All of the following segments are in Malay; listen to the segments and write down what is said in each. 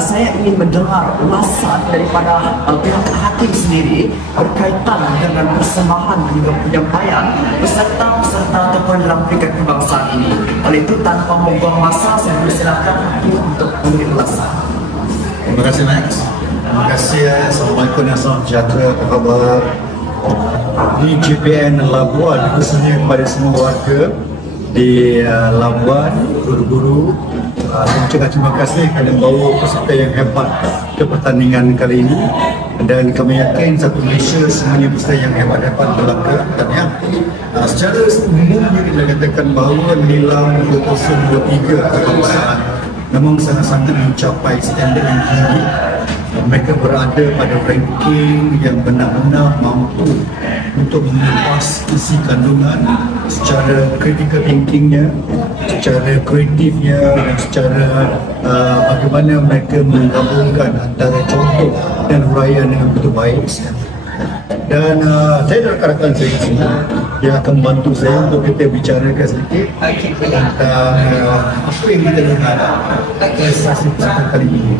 saya ingin mendengar ulasan daripada pihak hakim sendiri berkaitan dengan persembahan dan juga penyampaian peserta-peserta ataupun dalam peringkat kebangsaan ini. Oleh itu, tanpa membuang masa, saya persilakan hakim untuk memberi ulasan. Terima kasih, Max. Terima kasih. Assalamualaikum dan salam sejahtera. Apa khabar? Di GPN Labuan, khususnya kepada semua warga di Labuan, guru-guru, saya terima kasih kerana membawa peserta yang hebat ke pertandingan kali ini, dan kami yakin satu Malaysia semuanya peserta yang hebat-hebat belaka. Dan secara umumnya kita katakan bahawa nilam 2023 kebangsaan memang sangat-sangat mencapai standard yang tinggi. Mereka berada pada ranking yang benar-benar mampu untuk mengupas isi kandungan secara critical thinkingnya, secara kreatifnya, dan secara bagaimana mereka menggabungkan antara contoh dan huraian dengan begitu baik. Dan saya ada rakan-rakan saya sini yang akan membantu saya untuk kita bicarakan sedikit tentang apa yang kita dengar pada sesi peserta kali ini.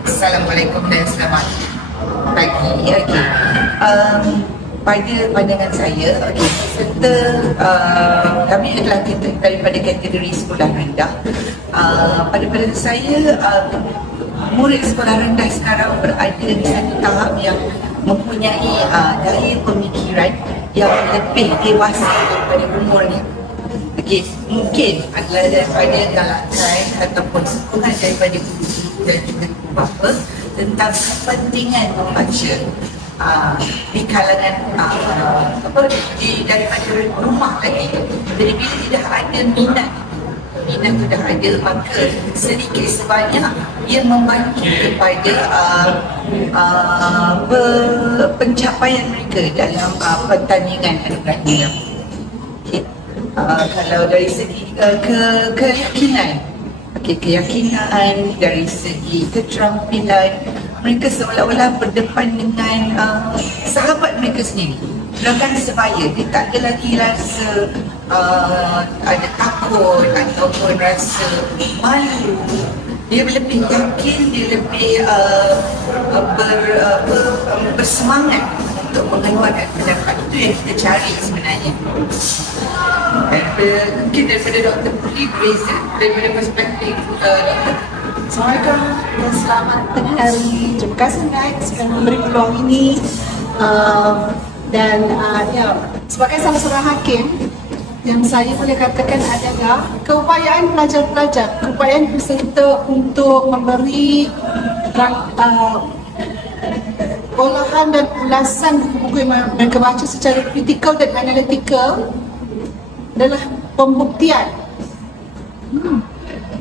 Assalamualaikum dan selamat pagi. Pada pandangan saya, peserta kami adalah daripada kategori sekolah rendah. Pada pandangan saya, murid sekolah rendah sekarang berada di satu tahap yang mempunyai daya pemikiran yang lebih dewasa daripada umurnya. Mungkin adalah daripada galakan ataupun sokongan daripada guru dan juga bapa tentang kepentingan membaca di kalangan daripada rumah lagi. Jadi bila tidak ada minat sudah ada, maka sedikit sebanyak ia membantu kepada pencapaian mereka dalam pertandingan anugerah. Kalau dari segi keyakinan, dari segi keterampilan, mereka seolah-olah berdepan dengan sahabat mereka sendiri. Sedangkan sebaya, dia tak ada lagi rasa ada takut ataupun rasa malu. Dia lebih yakin, dia lebih bersemangat untuk mengeluarkan pendapat. Itu yang kita cari sebenarnya. Mungkin daripada Dr. Putri berbeza daripada perspektif Dr. Assalamualaikum dan selamat tengah hari. Terima kasih Max kerana memberi peluang ini. Sebagai salah seorang hakim, yang saya boleh katakan adalah keupayaan pelajar-pelajar, keupayaan peserta untuk memberi olahan dan ulasan buku-buku yang mereka baca secara kritikal dan analitikal adalah pembuktian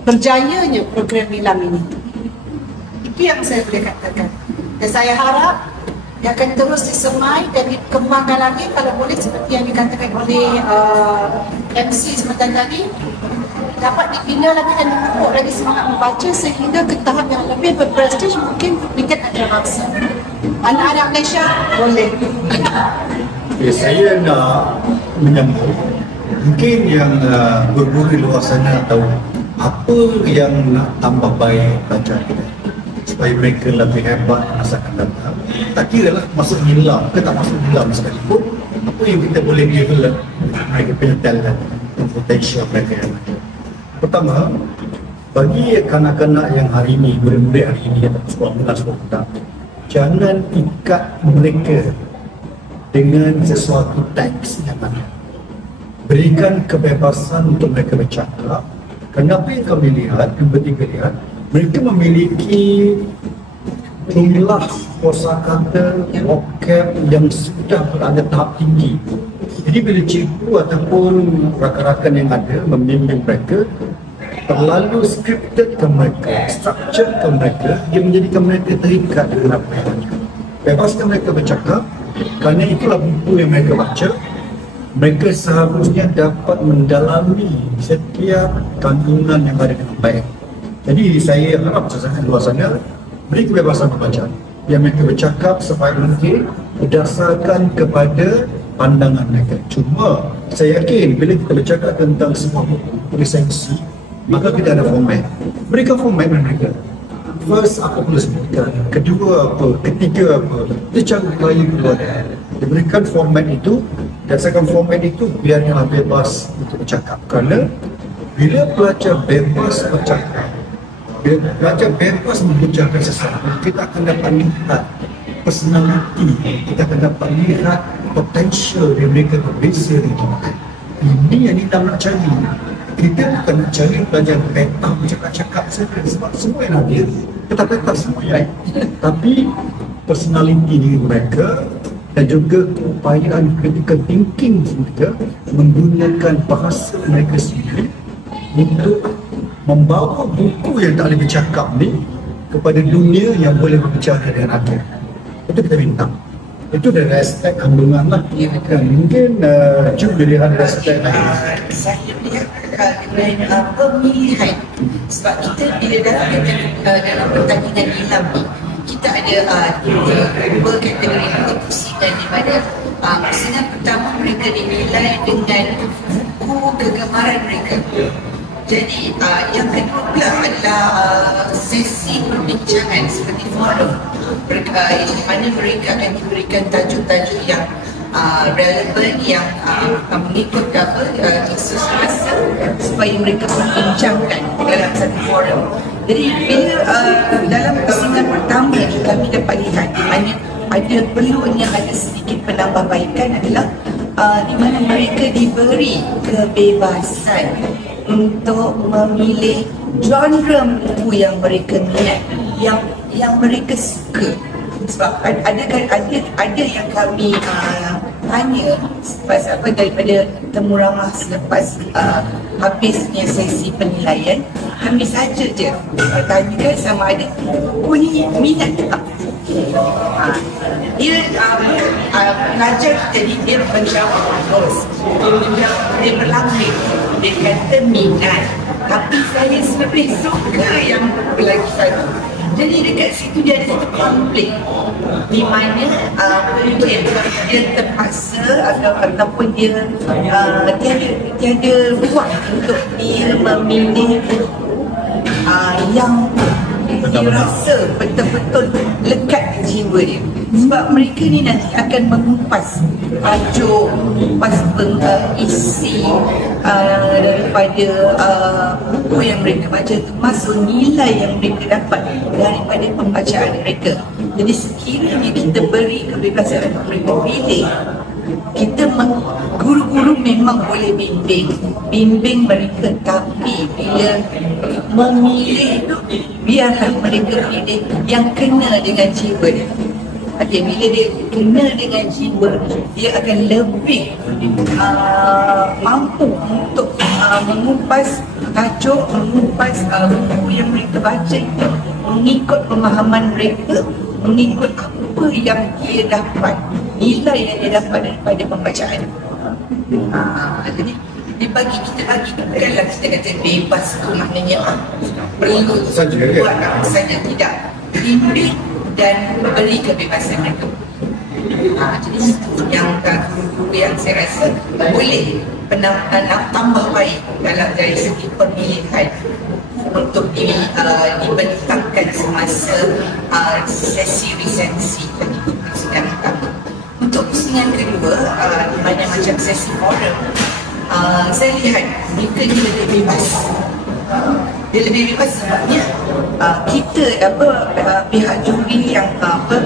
berjayanya program nilam ini. Itu yang saya boleh katakan, dan saya harap dia akan terus disemai dan dikembangkan lagi, kalau boleh seperti yang dikatakan oleh MC sebentar tadi, dapat dibina lagi dan memupuk lagi semangat membaca sehingga ke tahap yang lebih berprestij, mungkin peringkat antarabangsa. Anak-anak Malaysia boleh. Saya nak menyambung, mungkin yang guru-guru di luar sana tahu apa yang nak tambah baik pelajar kita supaya mereka lebih hebat masa akan datang. Tak kira lah masuk nilam ke tak masuk nilam sekalipun, apa yang kita boleh develop mereka punya talent dan potential mereka yang ada. Pertama, bagi kanak-kanak yang hari ini, murid-murid hari ini atau sekolah menengah sekolah rendah, jangan ikat mereka dengan sesuatu teks yang ada. Berikan kebebasan untuk mereka bercakap. Kenapa yang kami lihat, yang bertiga lihat, mereka memiliki jumlah kosakata, vocab yang sudah berada tahap tinggi. Jadi bila cikgu ataupun rakan-rakan yang ada membimbing mereka, terlalu scripted ke mereka, structured ke mereka, dia menjadikan mereka terikat dengan apa yang ada. Bebaskan mereka bercakap, kerana itulah buku yang mereka baca. Mereka seharusnya dapat mendalami setiap kandungan yang ada dengan baik. Jadi saya harap sesangat luar sana beri kebebasan membaca, yang mereka bercakap sebaik mungkin berdasarkan kepada pandangan mereka. Cuma saya yakin bila kita bercakap tentang sebuah buku lisensi, maka kita ada format. Mereka format mereka. First apa perlu sebutkan, kedua apa, ketiga apa, itu cara berlari keluar. Diberikan format itu, dasarkan format itu biarlah bebas untuk bercakap. Kerana bila pelajar bebas bercakap, bila pelajar bebas membicarakan sesuatu, kita akan dapat lihat personality, kita akan dapat lihat potensial yang mereka berbeza dengan kita. Ini yang kita nak cari. Kita bukan nak cari pelajar peta bercakap-cakap saja, sebab semua yang ada peta-peta semua ya. Tapi personality diri mereka dan juga keupayaan critical thinking mereka menggunakan bahasa mereka sendiri untuk membawa buku yang tak boleh bercakap ni kepada dunia yang boleh berbicara dengan akhir. Itu kita minta. Itu dari aspek kandungan lah. Dan mungkin Ju boleh ada aspek lain. Saya lihat dengan pemilihan, sebab kita bila dalam pertandingan nilam ni, kita ada dua kategori pusingan, di mana pusingan pertama mereka dinilai dengan buku kegemaran mereka. Jadi yang kedua pula adalah sesi perbincangan seperti forum, di mana mereka akan diberikan tajuk-tajuk yang relevan, yang mengikut isu semasa supaya mereka membincangkan dalam satu forum. Jadi bila dalam pusingan pertama kami dapat lihat di mana ada perlunya ada sedikit penambahbaikan adalah di mana mereka diberi kebebasan untuk memilih genre buku yang mereka minat, yang mereka suka. Sebab ada yang kami tanya pasal apa daripada temu ramah selepas habisnya sesi penilaian, kami saja je tanyakan sama ada buku ni minat tak. Dia pelajar jadi dia menjawab terus, dia berlambing, dia kata minat, tapi saya lebih suka yang lagi satu. Jadi dekat situ dia ada satu konflik di mana mungkin dia terpaksa ataupun dia tiada ruang untuk dia memilih yang dia rasa betul-betul lekat di jiwa dia. Sebab mereka ni nanti akan mengupas tajuk, mengupas isi daripada buku yang mereka baca, termasuk nilai yang mereka dapat daripada pembacaan mereka. Jadi sekiranya kita beri kebebasan untuk mereka pilih, kita guru-guru memang boleh bimbing mereka, tapi bila memilih tu biarlah mereka pilih yang kena dengan jiwa dia. Okay, bila dia kena dengan jiwa, dia akan lebih mampu untuk mengupas tajuk, mengupas buku yang mereka baca itu mengikut pemahaman mereka, mengikut apa yang dia dapat, nilai yang dia dapat daripada pembacaan. Jadi kita bagi bukanlah kita kata bebas tu maknanya perlu buat apa saja, tidak, bimbing dan beri kebebasan mereka. Jadi itu yang guru-guru yang saya rasa boleh tambah baik dalam dari segi pemilihan untuk dibentangkan semasa sesi resensi tadi pusingan pertama. Untuk pusingan kedua, di mana macam sesi forum, saya lihat mereka dia lebih bebas. Dia lebih bebas sebabnya kita pihak juri yang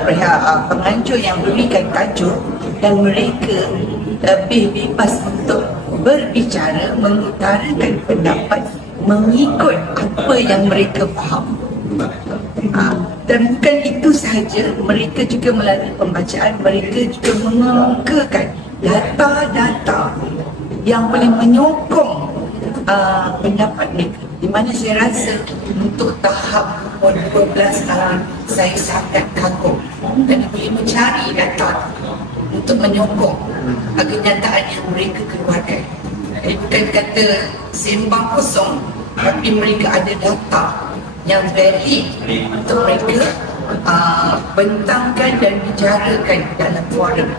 pihak penganjur yang berikan tajuk, dan mereka lebih bebas untuk berbicara, mengutarakan pendapat mengikut apa yang mereka faham. Dan bukan itu sahaja, mereka juga melalui pembacaan mereka juga mengemukakan data-data yang boleh menyokong pendapat mereka. Di mana saya rasa untuk tahap umur 12 tahun saya sangat kagum kerana boleh mencari data untuk menyokong kenyataan yang mereka keluarkan. Jadi bukan kata sembang kosong, tapi mereka ada data yang valid untuk mereka bentangkan dan bicarakan dalam forum.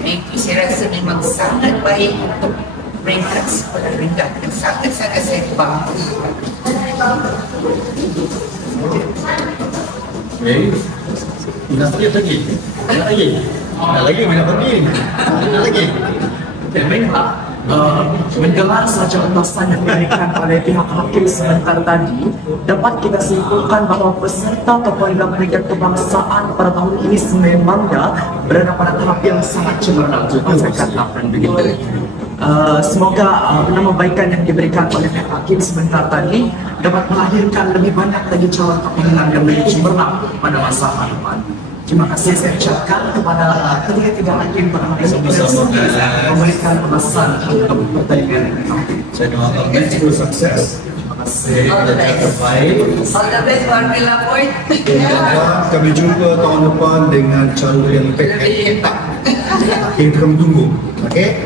Itu saya rasa memang sangat baik untuk peringkat sekolah rendah, dan sangat-sangat saya bangga Minat lagi. Ada lagi mana pergi? Ada lagi. Dan baiklah, mendengar saja ulasan yang diberikan oleh pihak hakim sebentar tadi, dapat kita simpulkan bahawa peserta Kepala Peringkat Kebangsaan pada tahun ini sememangnya berada pada tahap yang sangat cemerlang, saya katakan begitu. Semoga penambahbaikan yang diberikan oleh pihak hakim sebentar tadi dapat melahirkan lebih banyak lagi calon kepimpinan yang lebih cemerlang pada masa hadapan. Terima kasih saya ucapkan kepada ketiga-tiga hakim pada hari ini memberikan ulasan untuk pertandingan ini. Saya doakan maximum sukses. Terima kasih. All the best. Terbaik. All the best for Mila Point. Dan kami jumpa tahun depan dengan calon yang lebih hebat. Kita tunggu. Okay?